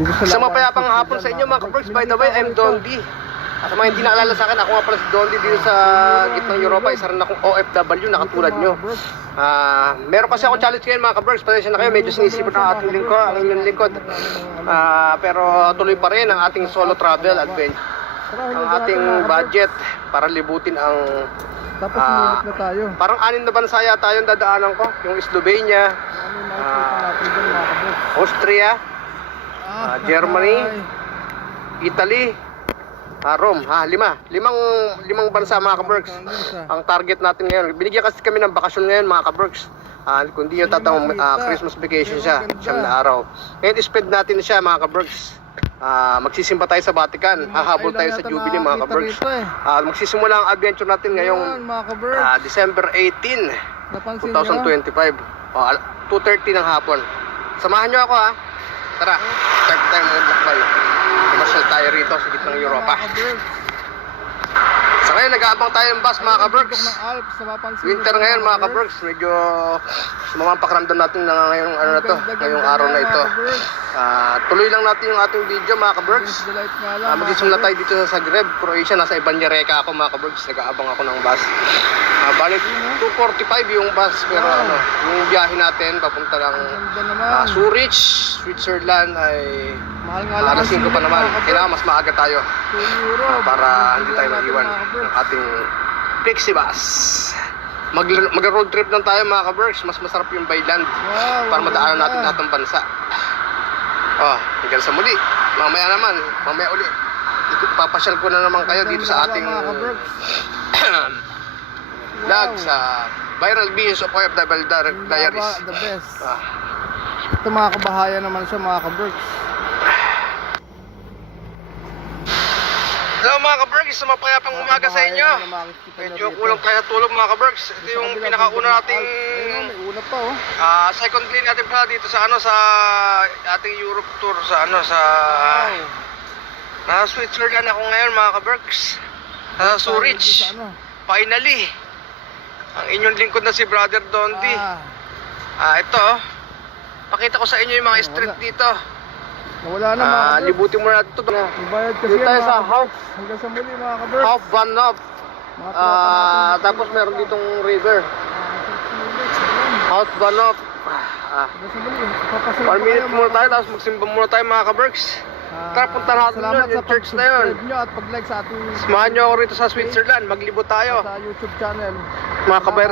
Sa mapayapang hapon sa inyo mga kaberks. By the way, I'm Don D. Sa mga hindi nakaalala sa akin, ako nga pala si Don D dito sa gitnang Europa. Isa rin akong OFW na katulad nyo. Meron kasi akong challenge ngayon mga kaberks. Pasensya na kayo, medyo sinisipan ang ating lingkod, ang inyong lingkod. Pero tuloy pa rin ang ating solo travel adventure. Ang ating budget para libutin ang Tapos sumilit na tayo. parang 6 na bansa yata yung dadaanan ko. Yung Slovenia, Austria, Germany, Italy, Rome, limang bansa mga kaberks ang target natin ngayon. Binigyan kasi kami ng bakasyon ngayon mga kaberks. Kundi yung tatang Christmas vacation siya, 9 na araw. Ngayon spend natin siya mga kaberks. Magsisimba tayo sa Vatican, hahabol tayo sa Jubilee mga kaberks. Magsisimula ang adventure natin ngayong December 18, 2025, 2:30 ng hapon. Samahan nyo ako ha. Tara, start tayo mga lakbay. Marshal tayo rito sa gitnang Europa. Sa ngayon, nag-aabang tayo ng bus mga kaberks. Winter ngayon mga kaberks. Medyo sumamang pakiramdam natin na ngayong ngayong araw na ito. Tuloy lang natin yung ating video mga kaberks. Magsisimula tayo dito sa Zagreb, Croatia. Nasa Ibanjareka ako mga kaberks. Nag-aabang ako ng bus. Balik 2:45 yung bus. Pero yung biyahe natin papunta lang Zurich, Switzerland ay alas 5 pa naman. Kailangan mas maaga tayo para hindi tayo maiwan ng ating Pixie Bus. Mag-road trip lang tayo mga kaberks. Mas masarap yung by land para madaanan natin lahat ng bansa. Hanggang sa muli. Mamaya uli papasyal ko na naman kayo dito sa ating vlog sa Viral Videos of OFW Diaries. The best. Ito mga kabahayan naman siya mga kaberks. Hello mga kaberks, mapayapang umaga sa inyo. Medyo kulang tayo tulog mga kaberks. Ito yung pinakauna nating second clean natin pala dito sa sa ating Europe tour sa Switzerland ako ngayon mga kaberks. Zurich. Finally. Ang inyong lingkod na si Brother Don D. Ito. Pakita ko sa inyo yung mga street dito. Wala na libutin muna natin ito. Dito tayo sa hanggang sa muli mga kaberks. Half Van Up. Tapos meron ditong river. Half Van Up. 1 minute muna tayo, tapos magsimba muna tayo mga kaberks. Tara, punta natin yun, yung church na yun. At pag-like sa ating Samahan nyo ako rito sa Switzerland, maglibot tayo sa YouTube channel. mga kabayra.